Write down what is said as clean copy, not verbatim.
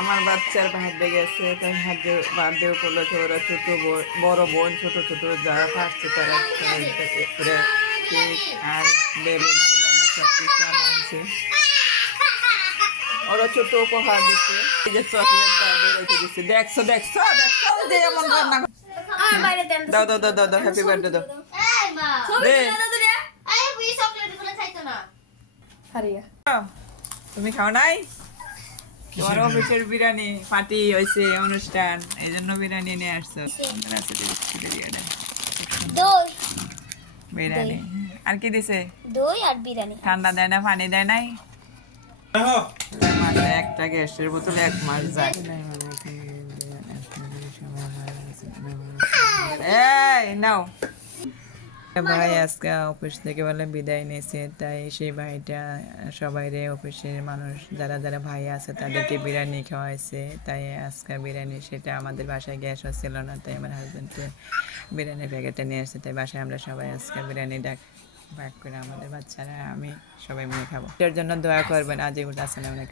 আমার বাচ্চার বার্থডে গেছে, তাই বার্থডে উপলক্ষে ওরা ছোট বড় বোন ছোট ছোট যারা পারছে তারা কেক আর বেলুন সব কিছু আনা হয়েছে। ওরা ছোট উপহার দিচ্ছে, এই যে চকলেট রেখে দিচ্ছে। দেখছো দেখছো দেখছো যে এমন রান্না দাও দাও দাও দাও দাও, হ্যাপি বার্থডে দাও দে। তুমি খাও নাই? তোমার অফিসের বিরিয়ানি পার্টি হয়েছে, অনুষ্ঠান, এই জন্য বিরিয়ানি নিয়ে আসছো। বিরিয়ানি আর কি দিছে? দই আর বিরিয়ানি। ঠান্ডা দেয় না, পানি দেয় নাই? মাসে একটা গ্যাসের বোতল 1 মাস যায়। এই নাও। ভাই আজকে অফিস থেকে বলে বিদায় নিয়েছে, তাই সেই ভাইটা সবাই রে অফিসের মানুষ যারা যারা ভাই আছে তাদেরকে বিরিয়ানি খাওয়াইছে। তাই আজকে বিরিয়ানি, সেটা আমাদের বাসায় গ্যাসও ছিল না, তাই আমার হাজব্যান্ডকে বিরিয়ানির প্যাকেটটা নিয়ে আসছে। তাই বাসায় আমরা সবাই আজকে বিরিয়ানি ভাগ করে আমাদের বাচ্চারা আমি সবাই মিলে খাবো। এর জন্য দোয়া করবেন, আজ এগুলো আসলে অনেক।